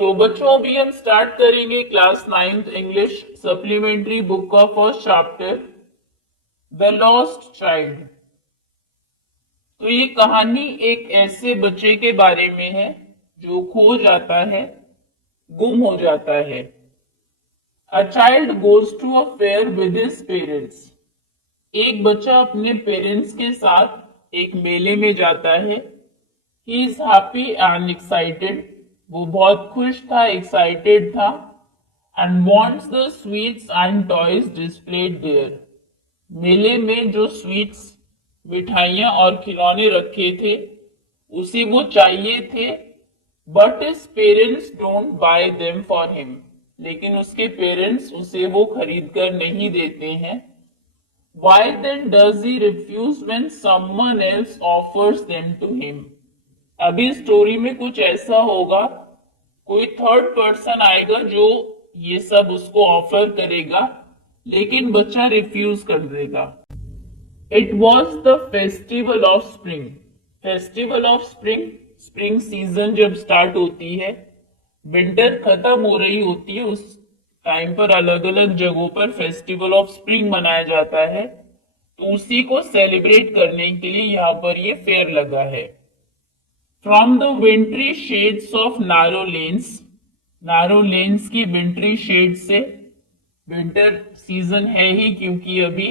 बच्चों अभी हम स्टार्ट करेंगे class 9th English supplementary book का first chapter the lost child. तो ये कहानी एक ऐसे बच्चे के बारे में है जो खो जाता है, गुम हो जाता है। A child goes to a fair with his parents. एक बच्चा अपने पेरेंट्स के साथ एक मेले में जाता है। He is happy and excited. वो बहुत खुश था, एक्साइटेड था। And wants the sweets and toys displayed there. मेले में जो स्वीट्स, मिठाइयां और खिलौने रखे थे उसे वो चाहिए थे। But his parents don't buy them for him. लेकिन उसके पेरेंट्स उसे वो खरीद कर नहीं देते हैं। Why then does he refuse when someone else offers them to him? अभी स्टोरी में कुछ ऐसा होगा, कोई थर्ड पर्सन आएगा जो ये सब उसको ऑफर करेगा, लेकिन बच्चा रिफ्यूज कर देगा। It was the festival of spring. Festival of spring, spring season जब स्टार्ट होती है, विंटर खत्म हो रही होती है, उस टाइम पर अलग अलग जगहों पर फेस्टिवल ऑफ स्प्रिंग मनाया जाता है। तो उसी को सेलिब्रेट करने के लिए यहाँ पर ये फेयर लगा है। From the wintry shades of narrow lanes की विंट्री शेड से, विंटर सीजन है ही क्योंकि अभी,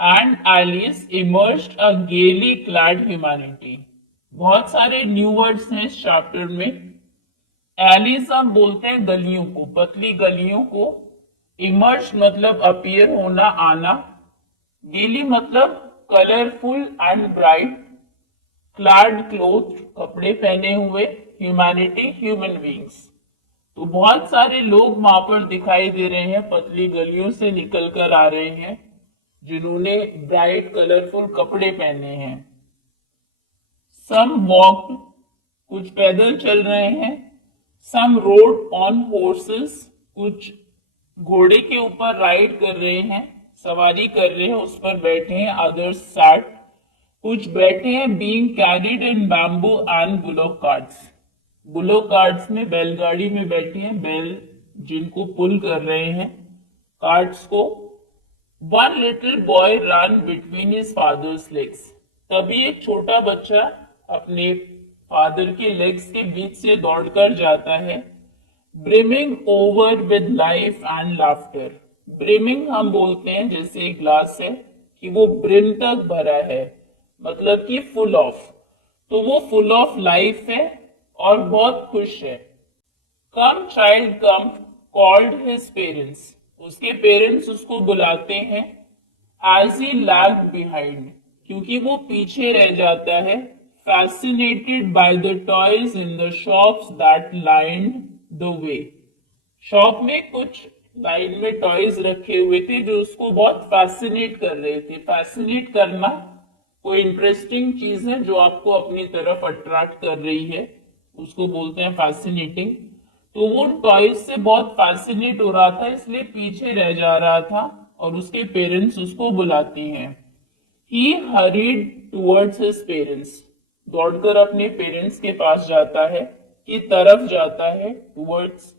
एंड एलिस इमर्ज्ड अ गेली क्लैड ह्यूमैनिटी। बहुत सारे न्यू वर्ड्स हैं इस चैप्टर में। एलिस हम बोलते हैं गलियों को, पतली गलियों को। इमर्ज मतलब अपीयर होना, आना। गेली मतलब colourful and bright. Clad cloth, कपड़े पहने हुए। Humanity, human beings. तो बहुत सारे लोग वहां पर दिखाई दे रहे हैं, पतली गलियों से निकल कर आ रहे हैं, जिन्होंने ब्राइट कलरफुल कपड़े पहने हैं। सम वॉक्ड, कुछ पैदल चल रहे हैं। सम रोड ऑन हॉर्सेस, कुछ घोड़े के ऊपर राइड कर रहे हैं, सवारी कर रहे हैं, उस पर बैठे हैं। अदर्स सैट, कुछ बैठे हैं। Being carried in bamboo and bullock carts. Bullock carts में, बैलगाड़ी में बैठे हैं, बैल जिनको पुल कर रहे हैं कार्ट्स को। One little boy run between his father's legs. तभी एक छोटा बच्चा अपने फादर के लेग्स के बीच से दौड़कर जाता है। Brimming over with life and laughter. Brimming हम बोलते हैं जैसे एक ग्लास है कि वो ब्रिम तक भरा है, मतलब कि फुल ऑफ। तो वो फुल ऑफ लाइफ है और बहुत खुश है। कम चाइल्ड कम कॉल्ड हिज पेरेंट्स। उसके पेरेंट्स उसको बुलाते हैं। एज ही लैग बिहाइंड, क्योंकि वो पीछे रह जाता है। Fascinated by the toys in the shops that lined the way. Shop में कुछ लाइन में टॉयज रखे हुए थे जो उसको बहुत फैसिनेट कर रहे थे। फैसिनेट करना कोई इंटरेस्टिंग चीज है जो आपको अपनी तरफ अट्रैक्ट कर रही है, उसको बोलते हैं फैसिनेटिंग। तो वो टॉयज से बहुत फैसिनेट हो रहा था, इसलिए पीछे रह जा रहा था और उसके पेरेंट्स उसको बुलाते हैं। ही हरीड टुवर्ड्स हिज पेरेंट्स। दौड़कर अपने पेरेंट्स के पास जाता है, की तरफ जाता है, towards.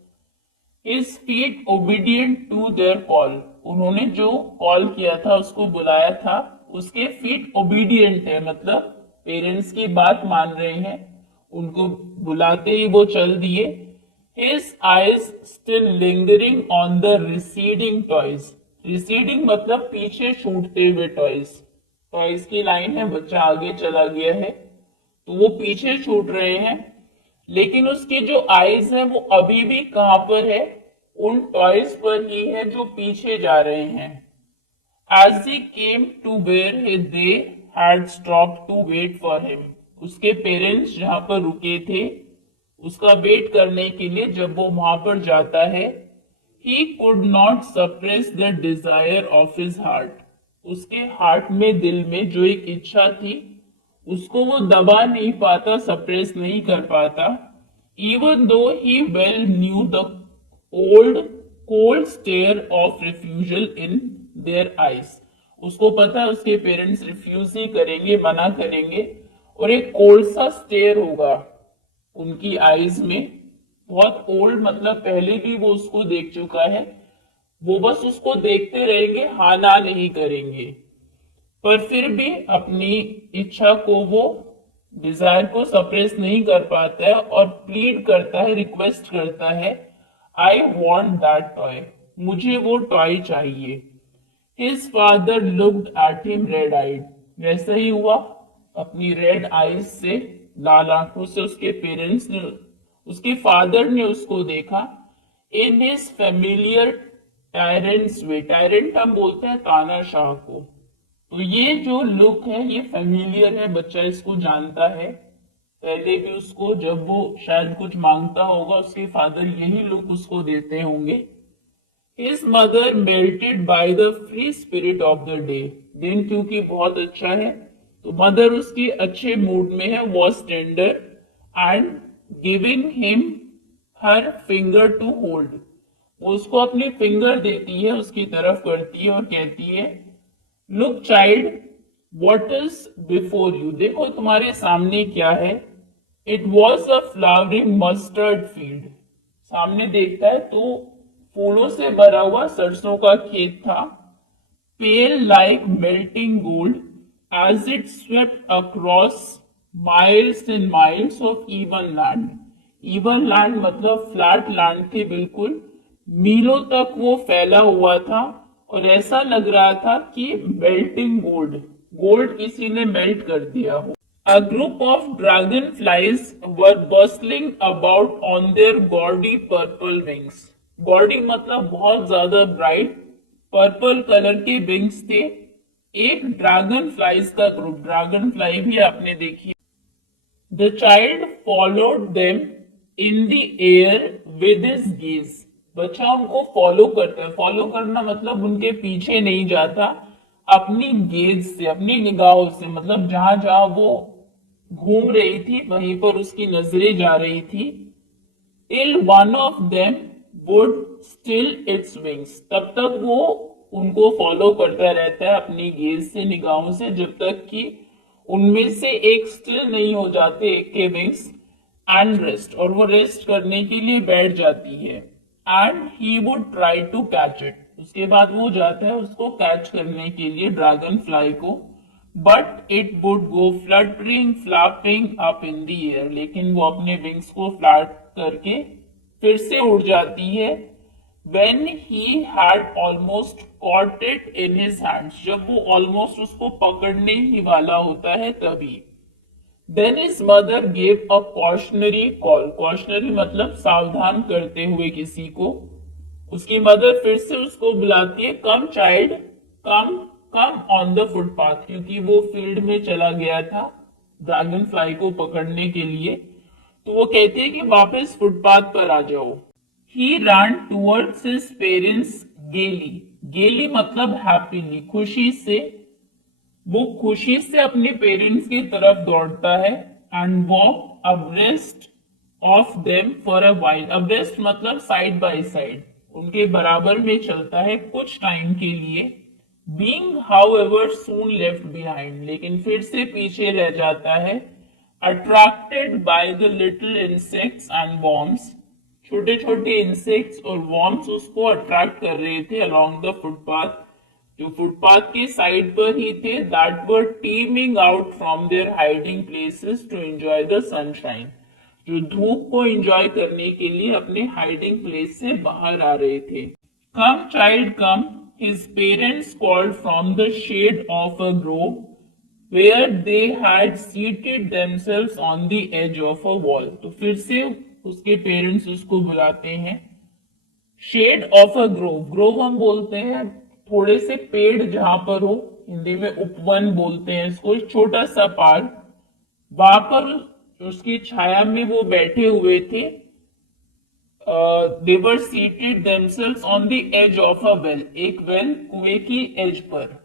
His feet obedient to their call. उन्होंने जो कॉल किया था, उसको बुलाया था, उसके फीट ओबीडियंट है, मतलब पेरेंट्स की बात मान रहे हैं। उनको बुलाते ही वो चल दिए। His eyes still lingering on the receding toys. Receding मतलब पीछे छूटते हुए टॉयज। टॉयज की लाइन है, बच्चा आगे चला गया है तो वो पीछे छूट रहे हैं, लेकिन उसकी जो आईज है वो अभी भी कहां पर है, उन टॉयज पर ही है जो पीछे जा रहे हैं। As he came to where they had stopped to wait for him, उसके पेरेंट्स जहां पर रुके थे उसका वेट करने के लिए जब वो वहां पर जाता है, he could not suppress the desire of his heart. उसके हार्ट में, दिल में जो एक इच्छा थी उसको वो दबा नहीं पाता, सप्रेस नहीं कर पाता। Even though he well knew the old cold stare of refusal in their eyes. उसको पता है उसके पेरेंट्स रिफ्यूज ही करेंगे, मना करेंगे, और एक कोल्ड सा स्टेयर होगा उनकी आईज में, बहुत ओल्ड मतलब पहले भी वो उसको देख चुका है, वो बस उसको देखते रहेंगे, हाँ ना नहीं करेंगे। पर फिर भी अपनी इच्छा को वो डिजायर को सप्रेस नहीं कर पाता है और प्लीड करता है, रिक्वेस्ट करता है, आई वॉन्ट दैट टॉय, मुझे वो टॉय चाहिए। His father looked at him red eyed, वैसा ही हुआ, अपनी रेड आईज से, लाल आंखों से उसके पेरेंट्स ने, उसके फादर ने उसको देखा। In his familiar tyrants way, tyrant हम बोलते हैं तानाशाह को, तो ये जो लुक है ये फेमिलियर है, बच्चा इसको जानता है। पहले भी उसको जब वो शायद कुछ मांगता होगा उसके फादर यही लुक उसको देते होंगे। His mother melted by the free spirit of the day, दिन क्योंकि बहुत अच्छा है तो मदर उसकी अच्छे मूड में है, was tender and giving him her finger to hold, वो उसको अपनी फिंगर देती है, उसकी तरफ करती है और कहती है, look child what is before you, देखो तुम्हारे सामने क्या है। It was a flowering mustard field, सामने देखता है तो फूलों से भरा हुआ सरसों का खेत था। Pale like melting gold as it swept across miles and miles of even land, even land मतलब फ्लैट लैंड थे बिल्कुल, मीलों तक वो फैला हुआ था और ऐसा लग रहा था कि मेल्टिंग गोल्ड, गोल्ड किसी ने मेल्ट कर दिया हो। A group of dragonflies were bustling about on their gaudy purple wings. Gaudy मतलब बहुत ज्यादा ब्राइट पर्पल कलर के विंग्स थे। एक ड्रैगन फ्लाइज का ग्रुप, ड्रैगन फ्लाई भी आपने देखी। The child followed them in the air with his gaze. बच्चा उनको फॉलो करता है, फॉलो करना मतलब उनके पीछे नहीं जाता, अपनी गेज से, अपनी निगाहों से, मतलब जहां जहां वो घूम रही थी वहीं पर उसकी नजरें जा रही थी। Till one of them would still its wings, तब तक वो उनको फॉलो करता रहता है अपनी गेज से, निगाहों से, जब तक कि उनमें से एक स्टिल नहीं हो जाते, एक के विंग्स, एंड रेस्ट, और वो रेस्ट करने के लिए बैठ जाती है। And he would try to catch it, उसके बाद वो जाता है उसको कैच करने के लिए, ड्रैगन फ्लाई को। But it would go fluttering flapping up in the air, लेकिन वो अपने विंग्स को फ्लैट करके फिर से उड़ जाती है। When he had almost caught it in his hands, जब वो almost उसको पकड़ने ही वाला होता है तभी। Then his mother gave a cautionary call, cautionary मतलब सावधान करते हुए किसी को। उसकी मदर फिर से उसको बुलाती है, come child come come on the footpath, क्योंकि वो फील्ड में चला गया था ड्रैगन फ्लाई को पकड़ने के लिए, तो वो कहती है कि वापस फुटपाथ पर आ जाओ। He ran towards his parents gaily, gaily मतलब हैप्पीली, खुशी से, वो खुशी से अपने पेरेंट्स की तरफ दौड़ता है। And walk abreast of them for a while, abreast मतलब साइड बाय साइड, उनके बराबर में चलता है कुछ टाइम के लिए। बीइंग हाउएवर सून लेफ्ट बिहाइंड, लेकिन फिर से पीछे रह जाता है। Attracted by the little insects and worms, छोटे छोटे इंसेक्ट्स और वॉर्म्स उसको अट्रैक्ट कर रहे थे अलोंग द फुटपाथ, जो फुटपाथ के साइड पर ही थे, that were teeming out from their hiding places to enjoy the sunshine, जो धूप को एंजॉय करने के लिए अपने हाइडिंग प्लेस से बाहर आ रहे थे। Come child come, his parents called from the shade of a grove where they had seated themselves on the edge of a wall, तो फिर से उसके पेरेंट्स उसको बुलाते हैं। Shade of a grove, grove हम बोलते हैं थोड़े से पेड़ जहां पर हो, हिंदी में उपवन बोलते हैं इसको, छोटा सा पार्क, वहां पर उसकी छाया में वो बैठे हुए थे। They were seated themselves on the edge of a well, एक वेल कुएं की एज पर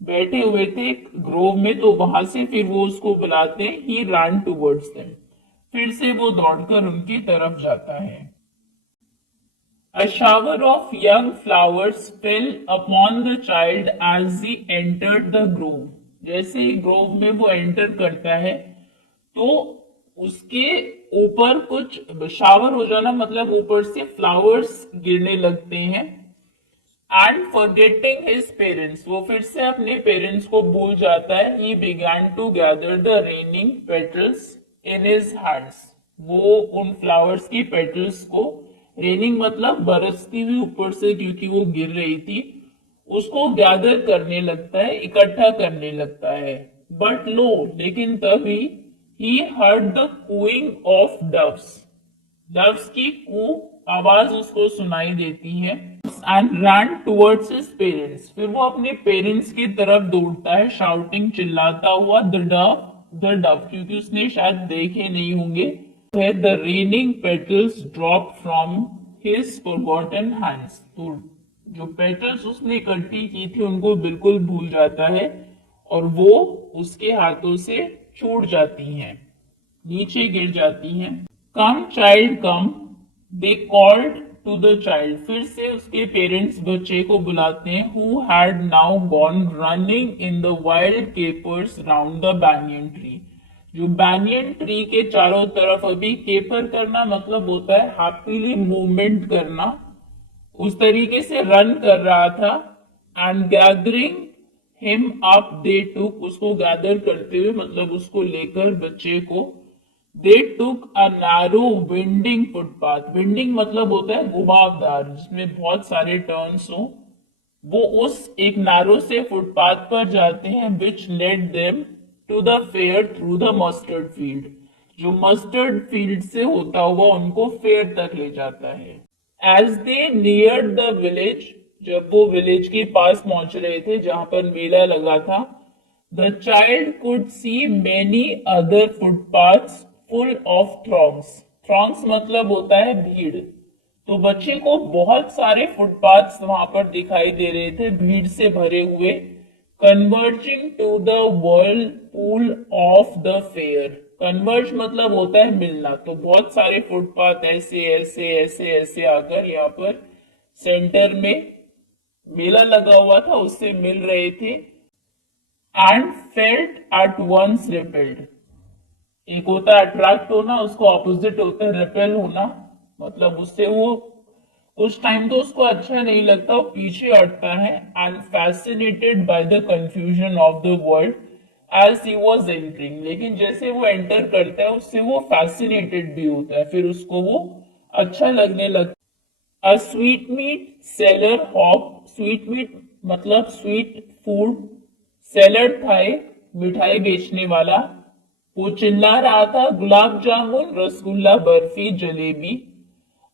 बैठे हुए थे ग्रोव में, तो वहां से फिर वो उसको बुलाते हैं। ही रन टूवर्ड्स देम, फिर से वो दौड़कर उनकी तरफ जाता है। A shower of young flowers fell upon the child as he entered the grove, जैसे ही ग्रोव में वो एंटर करता है तो उसके ऊपर कुछ शावर हो जाना मतलब ऊपर से फ्लावर्स गिरने लगते हैं। एंड फॉरगेटिंग हिज पेरेंट्स, वो फिर से अपने पेरेंट्स को भूल जाता है। He began to gather the raining petals in his hands, वो उन फ्लावर्स की पेटल्स को, रेनिंग मतलब बरसती हुई ऊपर से क्योंकि वो गिर रही थी, उसको गैदर करने लगता है, इकट्ठा करने लगता है। बट लो, लेकिन तभी he heard the cooing of doves, doves की कू आवाज उसको सुनाई देती है। And run towards his parents, फिर वो अपने पेरेंट्स की तरफ दौड़ता है, शाउटिंग, चिल्लाता हुआ, द डव, क्योंकि उसने शायद देखे नहीं होंगे। The raining petals drop from his forgotten hands, तो जो पेटल्स उसने इकट्ठी की थी उनको बिल्कुल भूल जाता है और वो उसके हाथों से छूट जाती हैं, नीचे गिर जाती हैं। Come child come, they called to the child, फिर से उसके पेरेंट्स बच्चे को बुलाते हैं। Who had now gone running in the wild capers round the banyan tree, जो बैनियन ट्री के चारों तरफ, अभी केपर करना मतलब होता है हैप्पीली मूवमेंट करना, उस तरीके से रन कर रहा था। And gathering him up they took, उसको गैदर करते हुए मतलब उसको लेकर बच्चे को, they took a narrow winding footpath, winding मतलब होता है घुमावदार जिसमें बहुत सारे टर्न्स हो, वो उस एक नैरो से फुटपाथ पर जाते हैं। Which led them to the fair through the mustard field, जो मस्टर्ड फील्ड से होता हुआ उनको फेयर तक ले जाता है। As they near the village, जब वो विलेज के पास पहुंच रहे थे जहां पर मेला लगा था, the child could see many other footpaths full of throngs, throngs मतलब होता है भीड़, तो बच्चे को बहुत सारे फुटपाथ्स वहां पर दिखाई दे रहे थे भीड़ से भरे हुए। Converging to the whirlpool of the fair, converge मतलब होता है मिलना, तो बहुत सारे फुटपाथ ऐसे ऐसे ऐसे ऐसे आकर यहाँ पर सेंटर में मेला लगा हुआ था उससे मिल रहे थे। And felt at once repelled, एक होता है अट्रैक्ट होना, उसको ऑपोजिट होता है रिपेल होना, मतलब उससे वो उस टाइम तो उसको अच्छा नहीं लगता, वो पीछे हटता है। And fascinated by the confusion of the world as he was entering, लेकिन जैसे वो एंटर करता है उससे वो फैसिनेटेड भी होता है, फिर उसको वो अच्छा लगने लगता है। A sweet meat seller hop, sweet meat मतलब स्वीट फूड, सेलर थाई मिठाई बेचने वाला, वो चिल्ला रहा था, gulab jamun, rasgulla, barfi, jalebi.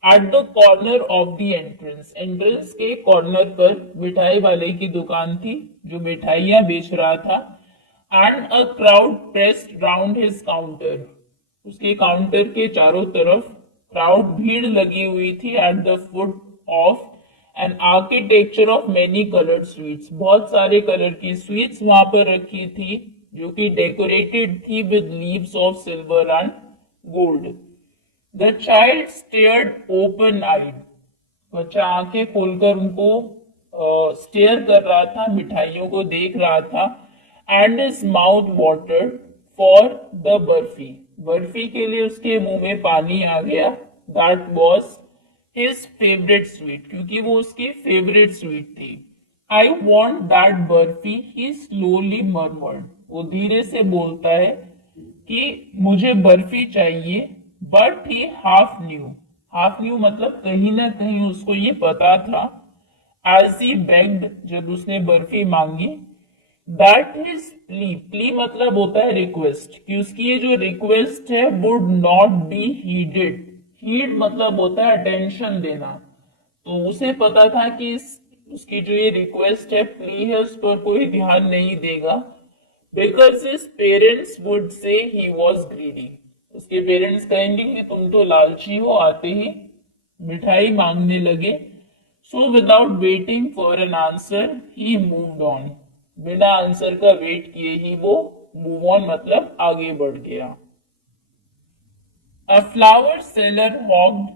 At the corner of the entrance, entrance के कॉर्नर पर मिठाई वाले की दुकान थी जो मिठाइयां बेच रहा था। And a crowd pressed round his counter, उसके काउंटर के चारों तरफ क्राउड भीड़ लगी हुई थी। At the foot of an architecture of many coloured sweets, बहुत सारे कलर की स्वीट्स वहां पर रखी थी जो कि डेकोरेटेड थी with leaves of silver and gold. The child stared open eyed, बच्चा आंखें खोलकर उनको स्टेयर कर रहा था, मिठाइयों को देख रहा था। And his mouth watered for the barfi, barfi के लिए उसके मुंह में पानी आ गया। That was his favourite sweet, क्योंकि वो उसकी फेवरेट स्वीट थी। I want that barfi, he slowly murmured, वो धीरे से बोलता है कि मुझे बर्फी चाहिए। But he half new, half new मतलब कहीं ना कहीं उसको ये पता था, एज ही बेग्ड, जब उसने बर्फी मांगी, दैट हिज प्ली, प्ली मतलब होता है रिक्वेस्ट, कि उसकी ये जो रिक्वेस्ट है वुड नॉट बी हीडेड, हीड मतलब होता है अटेंशन देना, तो उसे पता था कि उसकी जो ये रिक्वेस्ट है, प्ली है, उस पर कोई ध्यान नहीं देगा। Because his parents would say he was greedy, उसके पेरेंट्स कहेंगे कि तुम तो लालची हो, आते ही मिठाई मांगने लगे। So without waiting for an answer he moved on, बिना आंसर का वेट किए ही वो मूव ऑन मतलब आगे बढ़ गया। अ फ्लावर सेलर हॉक्ड,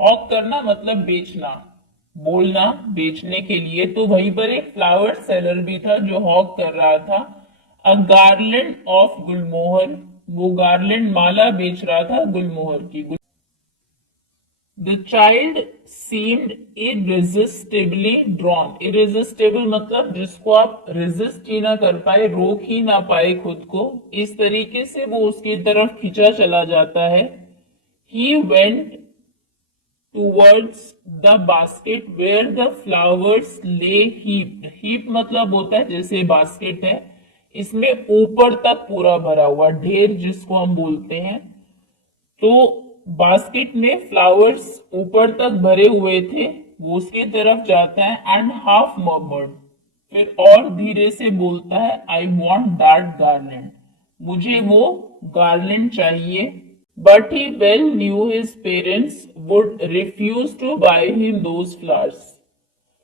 हॉक करना मतलब बेचना, बोलना बेचने के लिए, तो वहीं पर एक फ्लावर सेलर भी था जो हॉक कर रहा था। अ गार्लैंड ऑफ गुलमोहर, वो गार्लैंड माला बेच रहा था गुलमोहर की। The child seemed irresistibly drawn. Irresistible मतलब जिसको आप रेजिस्ट ही ना कर पाए, रोक ही ना पाए खुद को, इस तरीके से वो उसकी तरफ खींचा चला जाता है। He went towards the basket where the flowers lay heaped. Heap मतलब होता है जैसे बास्केट है, इसमें ऊपर तक पूरा भरा हुआ, ढेर जिसको हम बोलते हैं। तो बास्केट में फ्लावर्स ऊपर तक भरे हुए थे, वो उसकी तरफ जाता है। एंड हाफ मर्मर्ड, फिर और धीरे से बोलता है, आई वॉन्ट दैट गार्लैंड, मुझे वो गार्लैंड चाहिए। But he well knew his parents would refuse to buy him those flowers.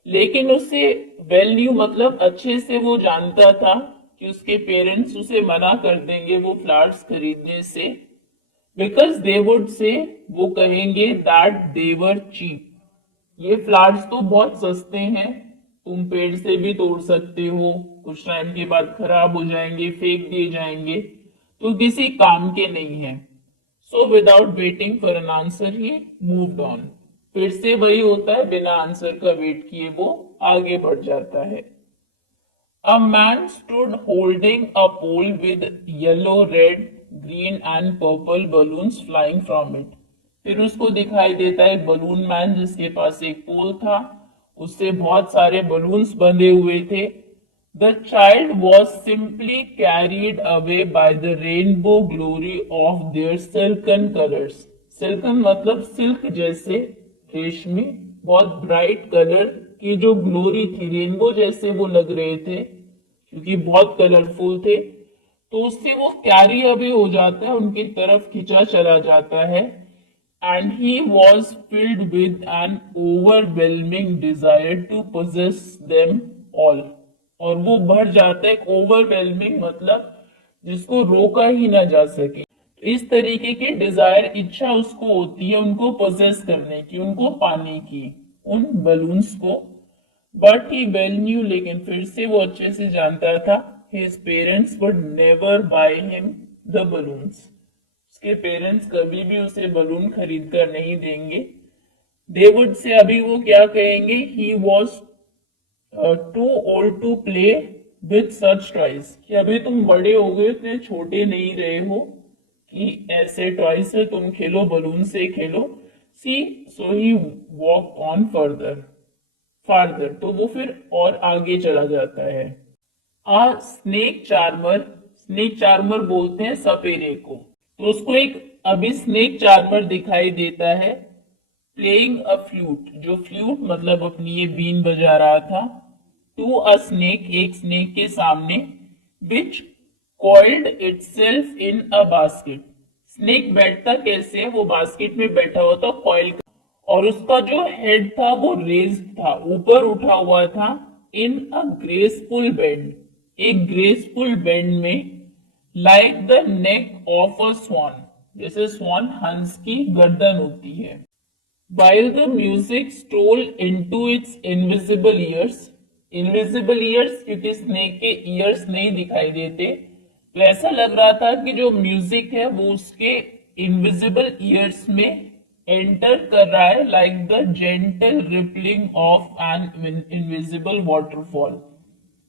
लेकिन उसे वेल न्यू मतलब अच्छे से वो जानता था कि उसके पेरेंट्स उसे मना कर देंगे वो फ्लावर्स खरीदने से। बिकॉज दे वुड से, वो कहेंगे दैट दे वर चीप, ये फ्लावर्स तो बहुत सस्ते हैं, तुम पेड़ से भी तोड़ सकते हो, कुछ टाइम के बाद खराब हो जाएंगे, फेंक दिए जाएंगे, तो किसी काम के नहीं है। So without waiting for an answer he moved on. फिर से वही होता है, बिना आंसर का वेट किए वो आगे बढ़ जाता है। A man stood holding a pole with yellow, red, green and purple balloons flying from it. फिर उसको दिखाई देता है बलून मैन जिसके पास एक पोल था, उससे बहुत सारे बलून्स बंधे हुए थे। The child was simply carried away by the rainbow glory of their silken colors. Silken मतलब सिल्क जैसे, रेशमी, बहुत ब्राइट कलर की जो ग्लोरी थी, रेनबो जैसे वो लग रहे थे क्योंकि बहुत कलरफुल थे, तो उससे वो कैरी अवे हो जाता है, उनकी तरफ खिंचा चला जाता है। And he was filled with an overwhelming desire to possess them all. और वो भर जाता है, एक ओवरवेलमिंग मतलब जिसको रोका ही ना जा सके। तो इस तरीके की डिजायर, इच्छा उसको होती है उनको पोजेस करने की, उनको पाने की, उन बलून्स को। बट ही वेल न्यू, लेकिन फिर से वो अच्छे से जानता था, his parents would never by him the balloons, उसके पेरेंट्स कभी भी उसे बलून खरीद कर नहीं देंगे। दे वुड से, अभी वो क्या कहेंगे, he was too old to play with such toys, कि अभी तुम बड़े हो गए, इतने छोटे नहीं रहे हो कि ऐसे टॉय से तुम खेलो, बलून से खेलो। सी सो ही वॉक ऑन फार्दर, तो वो फिर और आगे चला जाता है। आ स्नेक चार्मर, स्नेक चार्मर बोलते हैं सपेरे को, तो उसको एक अभी स्नेक चार्मर दिखाई देता है प्लेइंग अ फ्लूट, जो फ्लूट मतलब अपनी ये बीन बजा रहा था, टू अ स्नेक, एक स्नेक के सामने, which coiled itself in a basket. Snake बैठता कैसे है, वो बास्केट में बैठा हुआ था कॉइल, और उसका जो हेड था वो रेज्ड था, ऊपर उठा हुआ था, इन अ ग्रेसफुल बेंड, एक ग्रेसफुल बेंड में, like the neck of a swan, जैसे स्वान हंस की गर्दन होती है। While the music stole into its invisible ears, invisible ears क्योंकि स्नेक के ईयर्स नहीं दिखाई देते, तो ऐसा लग रहा था कि जो म्यूजिक है वो उसके इनविजिबल ईयर्स में एंटर कर रहा है, like the gentle rippling of an invisible waterfall.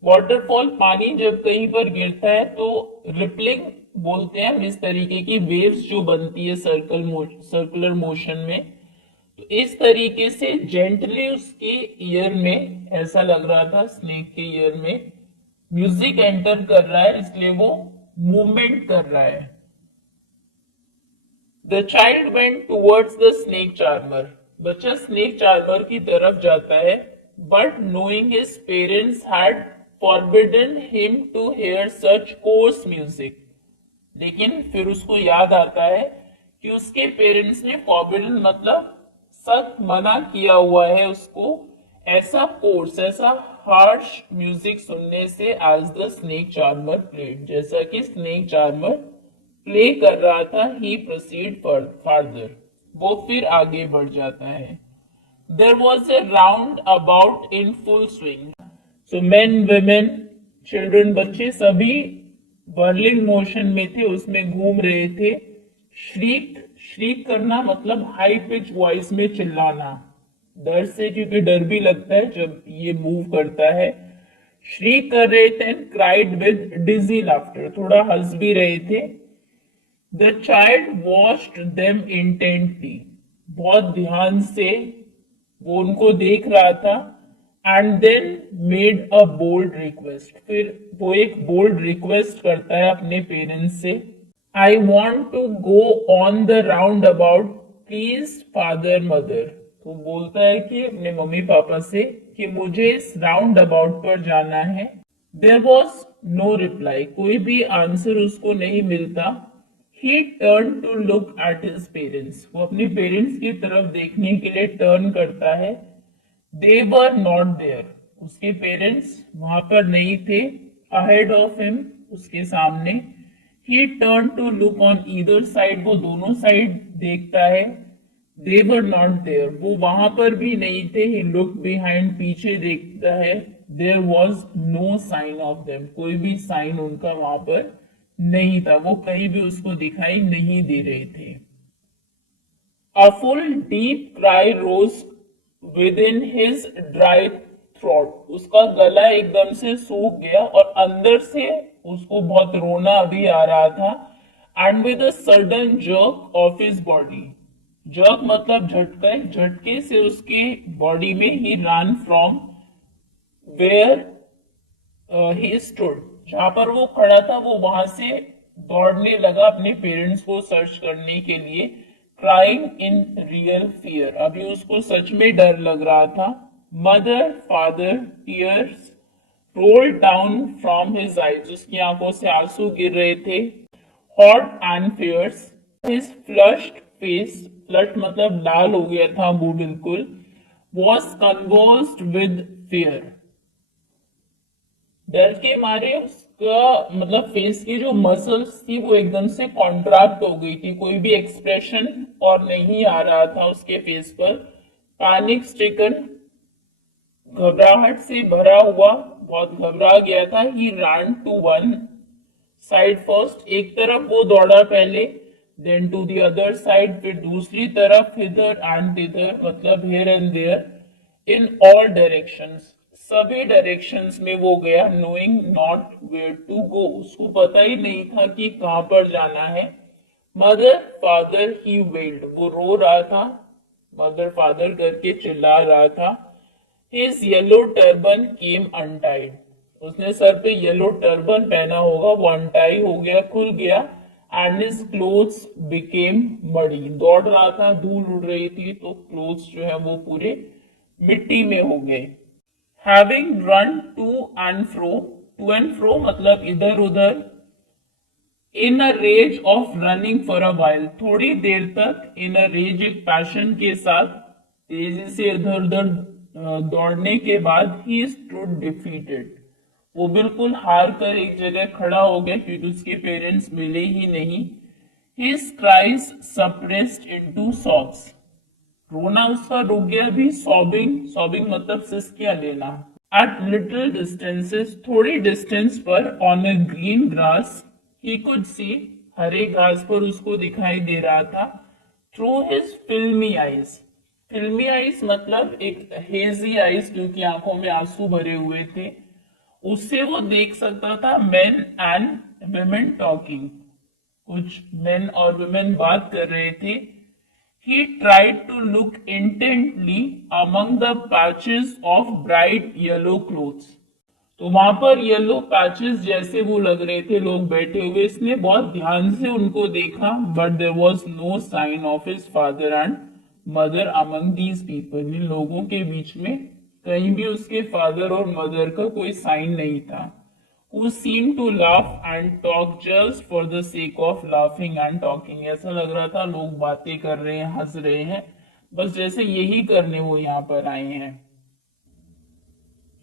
Waterfall, पानी जब कहीं पर गिरता है तो रिपलिंग बोलते हैं हम इस तरीके की वेव्स जो बनती है सर्कुलर मोशन में। तो इस तरीके से जेंटली उसके ईयर में ऐसा लग रहा था, स्नेक के ईयर में म्यूजिक एंटर कर रहा है, इसलिए वो मूवमेंट कर रहा है। The child went towards the snake charmer, बच्चा स्नेक चार्मर की तरफ जाता है। But knowing his parents had forbidden him to hear such coarse music, लेकिन फिर उसको याद आता है कि उसके पेरेंट्स ने फॉरबिडन मतलब सख्त मना किया हुआ है उसको ऐसा कोर्स, ऐसा हार्श म्यूजिक सुनने से, as the snake charmer played, जैसा कि स्नेक चार्मर प्ले कर रहा था। ही प्रोसीड फर्दर, वो फिर आगे बढ़ जाता है। There was a roundabout in full swing, so men, women, children, बच्चे सभी बर्लिन मोशन में थे, उसमें घूम रहे थे। श्रीक, श्रीक करना मतलब हाई पिच वॉइस में चिल्लाना, डर से, क्योंकि डर भी लगता है जब ये मूव करता है। श्रीक कर रहे थे, क्राइड विद डिजी लाफ्टर, थोड़ा हंस भी रहे थे। The child watched them intently, बहुत ध्यान से वो उनको देख रहा था। And then made a bold request, फिर वो एक बोल्ड रिक्वेस्ट करता है अपने पेरेंट्स से। I want to go on the round about, please father mother. तो बोलता है कि अपने मम्मी पापा से कि मुझे इस राउंड अबाउट पर जाना है। देयर वॉज नो रिप्लाई, कोई भी आंसर उसको नहीं मिलता। He turn to look at his parents, वो अपने पेरेंट्स की तरफ देखने के लिए टर्न करता है। दे वर नॉट देयर, उसके पेरेंट्स वहां पर नहीं थे। अहेड ऑफ हिम, उसके सामने। He turn to look on either side, वो दोनों साइड देखता है। दे वर नॉट देयर, वो वहां पर भी नहीं थे। ही लुक बिहाइंड, पीछे देखता है। There was no sign of them, कोई भी साइन उनका वहां पर नहीं था, वो कहीं भी उसको दिखाई नहीं दे रहे थे। A full deep cry rose within his dry throat, उसका गला एकदम से सूख गया और अंदर से उसको बहुत रोना भी आ रहा था। And with a sudden jerk of his body, jerk मतलब झटका, झटके से उसके बॉडी में he ran from where he stood, जहां पर वो खड़ा था वो वहां से दौड़ने लगा अपने पेरेंट्स को सर्च करने के लिए। क्राइंग इन रियल फियर, अभी उसको सच में डर लग रहा था। Mother father, tears roll down from his eyes, उसकी आंखों से आंसू गिर रहे थे। Hot and fierce, his flushed face, flush मतलब लाल हो गया था वो बिल्कुल। वॉज कन्वर्स्ड विद फियर, डर के मारे उसका मतलब फेस की जो मसल्स थी वो एकदम से कॉन्ट्रैक्ट हो गई थी, कोई भी एक्सप्रेशन और नहीं आ रहा था उसके फेस पर। पैनिक स्ट्रिकन, घबराहट से भरा हुआ, बहुत घबरा गया था। He ran to one side first, एक तरफ वो दौड़ा पहले। Then to the other side, फिर दूसरी तरफ। हिदर एंड तिधर मतलब here and there. In all directions, सभी डायरेक्शंस में वो गया। Knowing not where to go, उसको पता ही नहीं था कि कहां पर जाना है। मदर फादर ही वेल्ड, वो रो रहा था, मदर फादर करके चिल्ला रहा था। हिज येलो टर्बन केम अनटाइड, उसने सर पे येलो टर्बन पहना होगा, वो अनटाई हो गया, खुल गया। And his clothes became muddy, दौड़ रहा था, धूल उड़ रही थी, तो क्लोथ्स जो है वो पूरे मिट्टी में हो गए। Having run to and fro मतलब इधर उधर। In a rage of running for a while, थोड़ी देर तक। इन अ रेज, एक पैशन के साथ, तेजी से इधर उधर दौड़ने के बाद। ही स्टूड डिफीटेड, वो बिल्कुल हार कर एक जगह खड़ा हो गया क्योंकि उसके पेरेंट्स मिले ही नहीं। हिज क्राइज सप्रेस्ड इनटू सॉब्स, रोना उसका रुक गया भी। सॉबिंग, सॉबिंग मतलब सिसकियां लेना। एट लिटिल डिस्टेंसेस, थोड़ी डिस्टेंस पर। On a green grass, he could see, हरे घास पर उसको दिखाई दे रहा था। Through his filmy eyes, filmy eyes मतलब एक हेजी आईज, क्योंकि आंखों में आंसू भरे हुए थे, उससे वो देख सकता था मेन एंड वुमेन टॉकिंग, कुछ मेन और वुमेन बात कर रहे थे। He tried to look intently among the patches of bright yellow clothes. तो वहां पर येलो पैचेस जैसे वो लग रहे थे लोग बैठे हुए, इसने बहुत ध्यान से उनको देखा। But there was no sign of his father and mother among these people, इन लोगों के बीच में कहीं भी उसके फादर और मदर का कोई साइन नहीं था। Who seemed to laugh and talk just for the sake of laughing and talking, ऐसा लग रहा था लोग बातें कर रहे हैं, हंस रहे हैं, बस जैसे यही करने वो यहाँ पर आए हैं।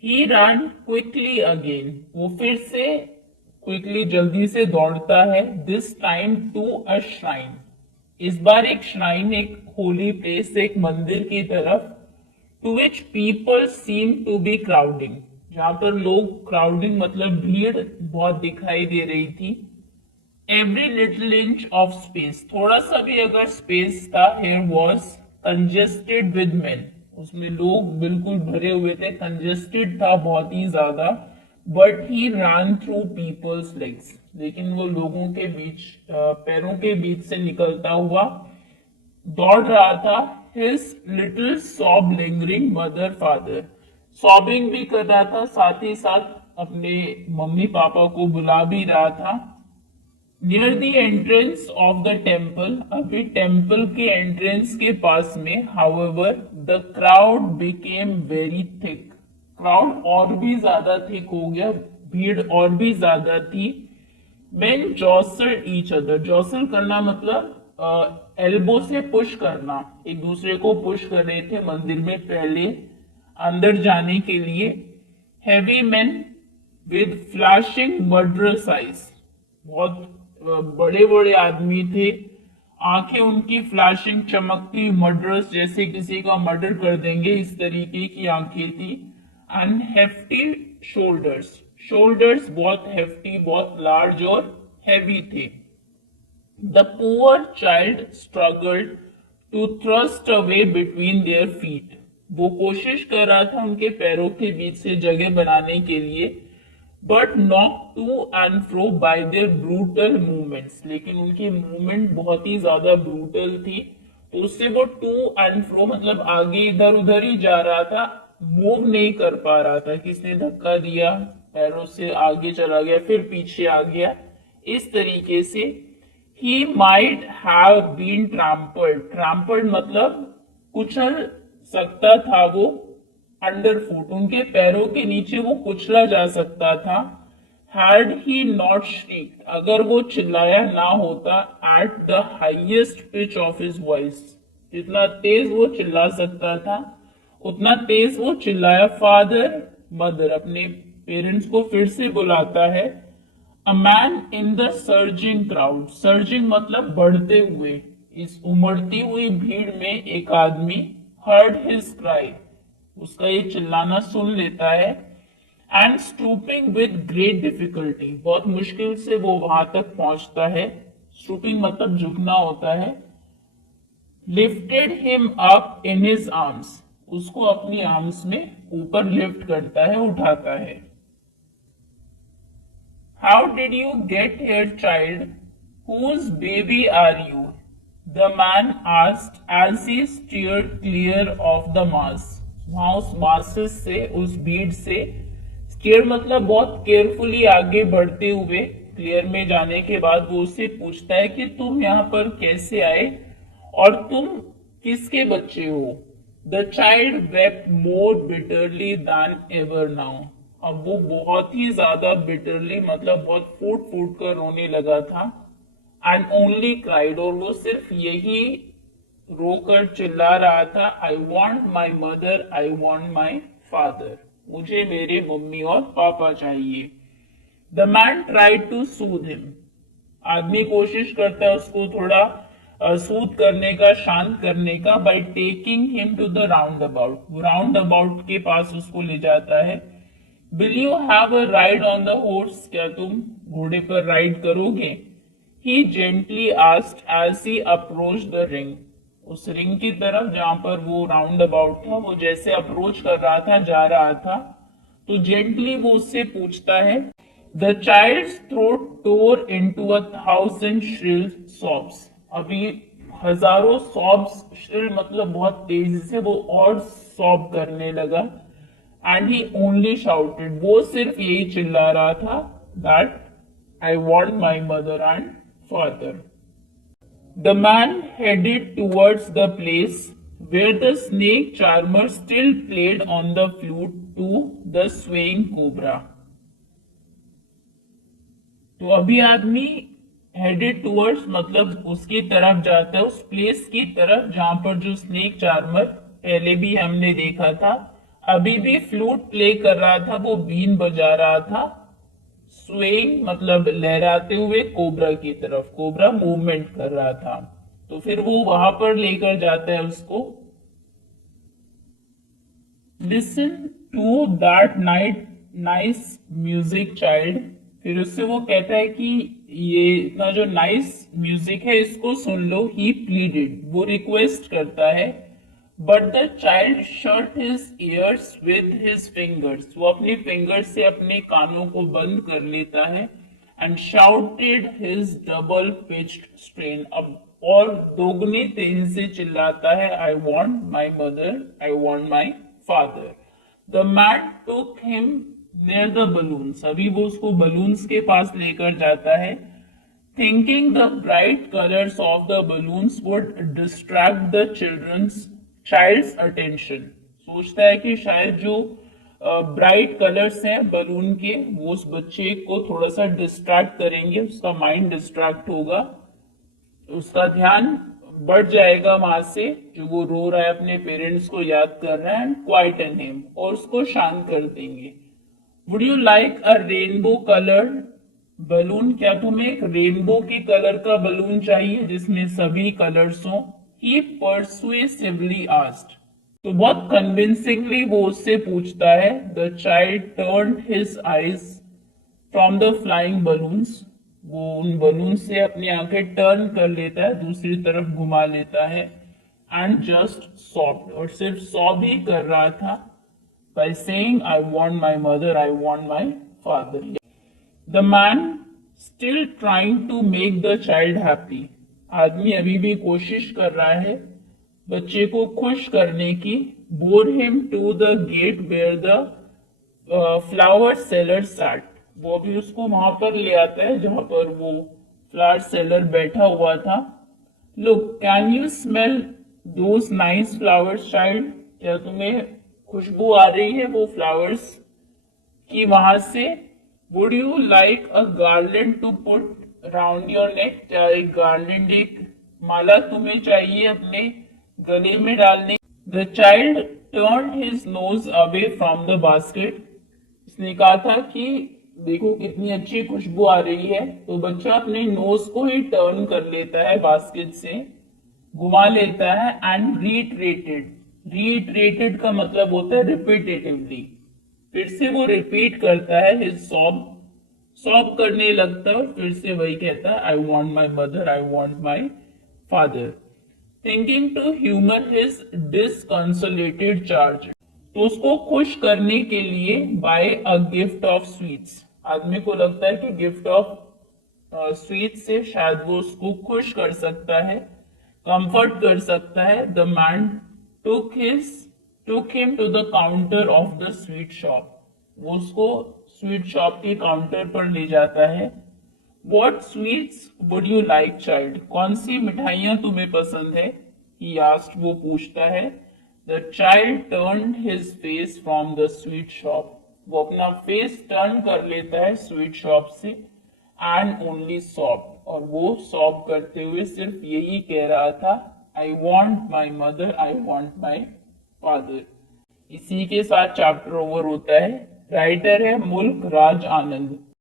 He ran quickly again, वो फिर से क्विकली जल्दी से दौड़ता है। This time to a shrine, इस बार एक श्राइन, एक होली प्लेस, एक मंदिर की तरफ। To which people seem to be crowding, जहां पर लोग क्राउडिंग मतलब भीड़ बहुत दिखाई दे रही थी। Every little inch of space, थोड़ा सा भी अगर स्पेस था, here was congested with man, उसमें लोग बिल्कुल भरे हुए थे, कंजेस्टेड था बहुत ही ज्यादा। But he run through people's legs, लेकिन वो लोगों के बीच पैरों के बीच से निकलता हुआ दौड़ रहा था। His little sob lingering mother father, sobbing भी कर रहा था, साथ ही साथ अपने मम्मी पापा को बुला भी रहा था। Near the entrance of the temple, अभी टेम्पल के एंट्रेंस के पास में, however the crowd became very thick, crowd और भी ज्यादा थिक हो गया, भीड़ और भी ज्यादा थी। Men jostled each other, jostle करना मतलब एल्बो से पुश करना, एक दूसरे को पुश कर रहे थे मंदिर में पहले अंदर जाने के लिए। Heavy man with flashing murderous eyes, बहुत बड़े बड़े आदमी थे, आंखें उनकी फ्लैशिंग चमकती, मर्डरस जैसे किसी का मर्डर कर देंगे इस तरीके की आंखें थी। एंड हेफ्टी शोल्डर्स, शोल्डर्स बहुत हेफ्टी, बहुत लार्ज और हैवी थे। The poor child struggled to thrust away between their feet, वो कोशिश कर रहा था उनके पैरों के बीच से जगह बनाने के लिए। But not to and fro by their brutal movements, लेकिन उनकी मूवमेंट बहुत ही ज्यादा ब्रूटल थी, तो उससे वो टू एंड फ्रो मतलब आगे इधर उधर ही जा रहा था, मूव नहीं कर पा रहा था। किसने धक्का दिया, पैरों से आगे चला गया, फिर पीछे आ गया, इस तरीके से। He might have been trampled, trampled मतलब कुचल सकता था वो, अंडर फुट, उनके पैरों के नीचे वो कुचला जा सकता था। हैड ही नॉट श्रीक्ड, अगर वो चिल्लाया ना होता, at the highest pitch of his voice, जितना तेज वो चिल्ला सकता था उतना तेज वो चिल्लाया। फादर मदर, अपने पेरेंट्स को फिर से बुलाता है। A man in the surging crowd, surging मतलब बढ़ते हुए, इस उमड़ती हुई भीड़ में एक आदमी, हर्ड हिज क्राई, उसका ये चिल्लाना सुन लेता है। And stooping with great difficulty, बहुत मुश्किल से वो वहां तक पहुंचता है, स्टूपिंग मतलब झुकना होता है। Lifted him up in his arms, उसको अपनी आर्म्स में ऊपर लिफ्ट करता है, उठाता है। How did you get here child, whose baby are you, the man asked as he steered clear of the mass, वहां उस मासेस से, उस भीड़ से, स्टीयर मतलब बहुत केयरफुली आगे बढ़ते हुए, क्लियर में जाने के बाद वो उससे पूछता है कि तुम यहाँ पर कैसे आए और तुम किसके बच्चे हो। The child wept more bitterly than ever now, अब वो बहुत ही ज्यादा बिटरली मतलब बहुत फूट फूट कर रोने लगा था। एंड ओनली क्राइड, और वो सिर्फ यही रोकर चिल्ला रहा था, I want my mother, I want my father, मुझे मेरे मम्मी और पापा चाहिए। The man tried to soothe him, आदमी कोशिश करता है उसको थोड़ा सूद करने का, शांत करने का, by taking him to the round about, round about के पास उसको ले जाता है। Will you have a ride on the horse, क्या तुम घोड़े पर राइड करोगे। He gently asked as he approach the ring, उस रिंग की तरफ जहां पर वो राउंड अबाउट था, वो जैसे अप्रोच कर रहा था, जा रहा था, तो जेंटली वो उससे पूछता है। The child's throat tore into 1,000 shrill sobs, अभी हजारों सॉब्स, श्रिल मतलब बहुत तेजी से वो और सॉब करने लगा। एंड ही ओनली शाउटेड, वो सिर्फ यही चिल्ला रहा था, that I want my mother and father. The man headed towards the place where the snake charmer still played on the flute to the swaying cobra. तो अभी आदमी headed towards मतलब उसकी तरफ जाता है, उस प्लेस की तरफ जहां पर जो स्नेक चार्मर पहले भी हमने देखा था, अभी भी फ्लूट प्ले कर रहा था, वो बीन बजा रहा था। स्वेइंग मतलब लहराते हुए, कोबरा की तरफ, कोबरा मूवमेंट कर रहा था, तो फिर वो वहां पर लेकर जाता है उसको। Listen to that night nice music child. फिर उससे वो कहता है कि ये इतना जो नाइस म्यूजिक है इसको सुन लो। ही प्लीडेड, वो रिक्वेस्ट करता है। But the child shut his years with his fingers, वो अपनी फिंगर्स से अपने कानों को बंद कर लेता है। And shouted his double pitched strain, अब और दोगुने तेज से चिल्लाता है, I want my mother, I want my father. The man took him near the balloons, अभी वो उसको बलून्स के पास लेकर जाता है। Thinking the bright colours of the balloons would distract the child's attention, सोचता है कि शायद जो ब्राइट कलर्स हैं बलून के वो उस बच्चे को थोड़ा सा डिस्ट्रैक्ट करेंगे, उसका माइंड डिस्ट्रैक्ट होगा, उसका ध्यान बढ़ जाएगा वहां से जो वो रो रहा है, अपने पेरेंट्स को याद कर रहा है। एंड क्वाइटन हिम, और उसको शांत कर देंगे। Would you like a rainbow coloured balloon, क्या तुम्हें एक रेनबो के कलर का बलून चाहिए जिसमें सभी कलर्स हो? ही परसुएसिवली आस्क्ड, तो बहुत कन्विंसिंगली वो उससे पूछता है। The child turned his eyes from the flying balloons, वो उन बलून से अपनी आंखें टर्न कर लेता है, दूसरी तरफ घुमा लेता है। एंड जस्ट सॉफ्ट, और सिर्फ सॉब ही कर रहा था, by saying I want my mother, I want my father. The man still trying to make the child happy, आदमी अभी भी कोशिश कर रहा है बच्चे को खुश करने की। Bore him to the gate where the flower seller sat, वो भी उसको वहां पर ले आता है जहां पर वो फ्लावर सेलर बैठा हुआ था। Look, can you smell those nice flowers child, क्या तुम्हें खुशबू आ रही है वो फ्लावर्स की वहां से? Would you like a garland to put around your neck, क्या एक गार्लैंड, एक माला तुम्हें चाहिए अपने गले में डालने? The child turn his nose away from the basket, उसने कहा था कि देखो कितनी अच्छी खुशबू आ रही है, तो बच्चा अपने नोज को ही टर्न कर लेता है, बास्केट से घुमा लेता है। एंड रीइटरेटेड, रीइटरेटेड का मतलब होता है रिपीटेटिवली, फिर से वो रिपीट करता है हिज सॉब, सॉब करने लगता है और फिर से वही कहता है, I want my mother, I want my father. Thinking to humour his disconsolated charge, तो उसको खुश करने के लिए buy a gift of sweets, आदमी को लगता है कि गिफ्ट ऑफ स्वीट से शायद वो उसको खुश कर सकता है, कंफर्ट कर सकता है। The man took him to the counter of the sweet shop, वो उसको स्वीट शॉप के काउंटर पर ले जाता है। What sweets would you like, child? कौन सी मिठाइयां तुम्हें पसंद है? He asked, वो पूछता है। The child turned his face from the sweet shop, वो अपना फेस टर्न कर लेता है स्वीट शॉप से। एंड ओनली sobbed, और वो सॉब करते हुए सिर्फ यही कह रहा था, I want my mother, I want my father. इसी के साथ चैप्टर ओवर होता है। राइटर है मुल्क राज आनंद।